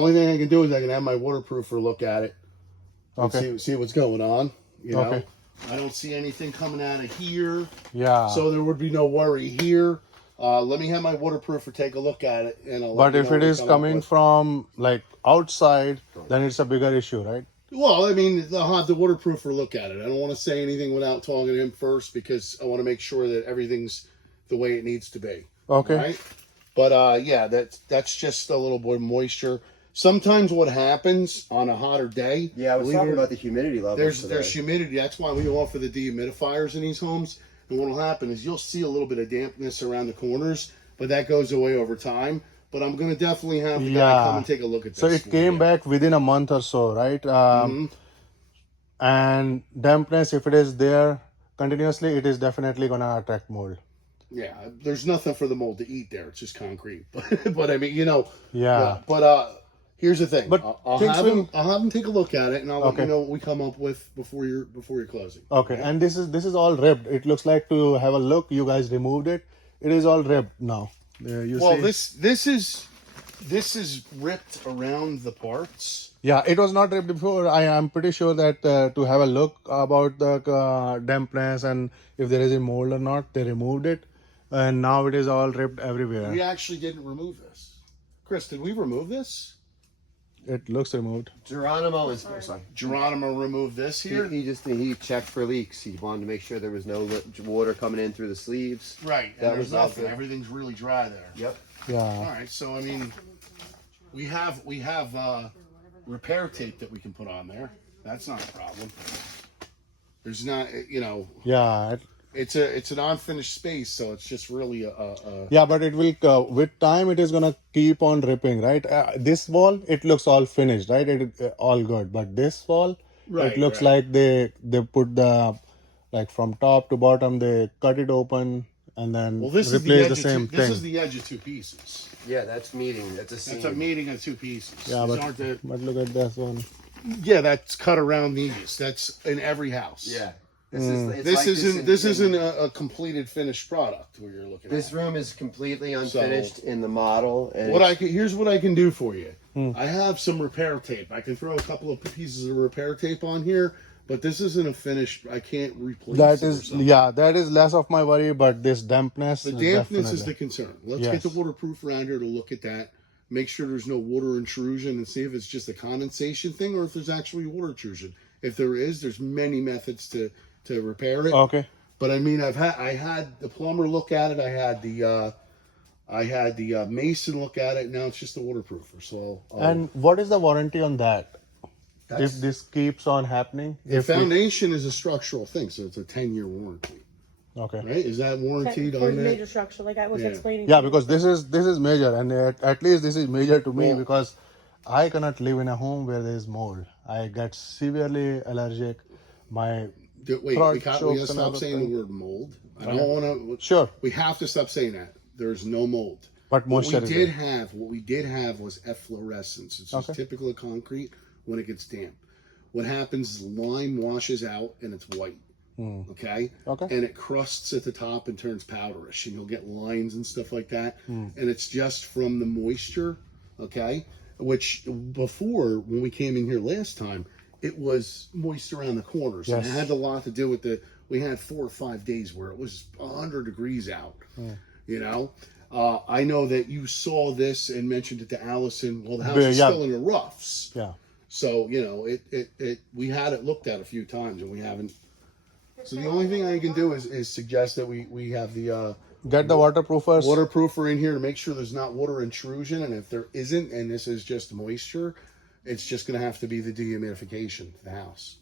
Only thing I can do is I can have my waterproofer look at it and Okay. see what's going on. You know, Okay. I don't see anything coming out of here, Yeah. so there would be no worry here. Let me have my waterproofer take a look at it, and I'll. But let you if know it what we is come up coming with. from like outside, then it's a bigger issue, right? Well, I mean, I'll have the waterproofer look at it. I don't want to say anything without talking to him first because I want to make sure that everything's the way it needs to be. Okay. Right? But yeah, that's just a little bit of moisture. Sometimes what happens on a hotter day. Yeah, I was believe talking it or- about the humidity levels. There's humidity. That's why we offer the dehumidifiers in these homes. And what will happen is you'll see a little bit of dampness around the corners, but that goes away over time. But I'm going to definitely have the guy come and take a look at this. So it came back within a month or so, right? And dampness, if it is there continuously, it is definitely gonna attract mold. Yeah, there's nothing for the mold to eat there. It's just concrete. But I mean, you know. Yeah. But here's the thing. But I'll things have will- him. I'll have him take a look at it, and I'll let Okay. you know what we come up with before you're closing. Okay, and this is all ripped. It looks like, to have a look, you guys removed it. It is all ripped now. You Well, see? this is ripped around the parts. Yeah, it was not ripped before. I am pretty sure that to have a look about the dampness and if there is a mold or not, they removed it, and now it is all ripped everywhere. We actually didn't remove this. Chris, did we remove this? It looks removed. Geronimo is sorry. Geronimo removed this here. He checked for leaks. He wanted to make sure there was no water coming in through the sleeves. Right, and That there's was all nothing. good. Everything's really dry there. Yep. All Yeah. right, so I mean, we have repair tape that we can put on there. That's not a problem. There's not, you know, Yeah. it's an unfinished space, so it's just really a Yeah, but it will, with time, it is gonna keep on ripping, right? This wall, it looks all finished, right? It all good. But this wall, Right, it looks right. like they put the, like from top to bottom, they cut it open and then well. This is the replace edge the of same two, This thing. is the edge of two pieces. Yeah, that's meeting. That's a seam. That's a meeting of two pieces. Yeah, These aren't but look at this one. yeah, that's cut around these. That's in every house. Yeah. This is. It's This like isn't. in- This in- isn't a completed finished product where you're looking. This at. room is completely unfinished in the model. And Here's what I can do for you. I have some repair tape. I can throw a couple of pieces of repair tape on here, but this isn't a finished. I can't replace. That it or is, something. yeah, that is less of my worry, but this dampness. The dampness is the definitely. concern. Let's Yes. get the waterproof around here to look at that. Make sure there's no water intrusion and see if it's just a condensation thing or if there's actually water intrusion. If there is, there's many methods to repair it. Okay. But I mean, I had the plumber look at it. I had the mason look at it. Now it's just the waterproofer. So And what is the warranty on that? that's- If this keeps on happening? the If we- foundation is a structural thing, so it's a 10-year warranty, Okay. right? Is that warranted For on that? major structure, like I was Yeah. explaining. Yeah, to you. because this is major, and at least this is major to me Well- because I cannot live in a home where there is mold. I get severely allergic. My Wait, throat we chokes gotta and stop everything. saying the word mold. I don't want to. Sure, We have to stop saying that. There's no mold. but moisture What is we did there. have was efflorescence. It's just Okay. typical of concrete when it gets damp. What happens is lime washes out and it's white. Okay? Okay. And it crusts at the top and turns powderish, and you'll get lines and stuff like that. And it's just from the moisture, okay? Which before, when we came in here last time, it was moist around the corners. And Yes. it had a lot to do with we had 4 or 5 days where it was 100 degrees out, you know? I know that you saw this and mentioned it to Allison. Well, the house is Yeah. still in the roughs. Yeah. So, you know, we had it looked at a few times and we haven't. So the only thing I can do is suggest that we have the Get the waterproofers. waterproofer in here to make sure there's not water intrusion. And if there isn't, and this is just moisture, it's just going to have to be the dehumidification to the house.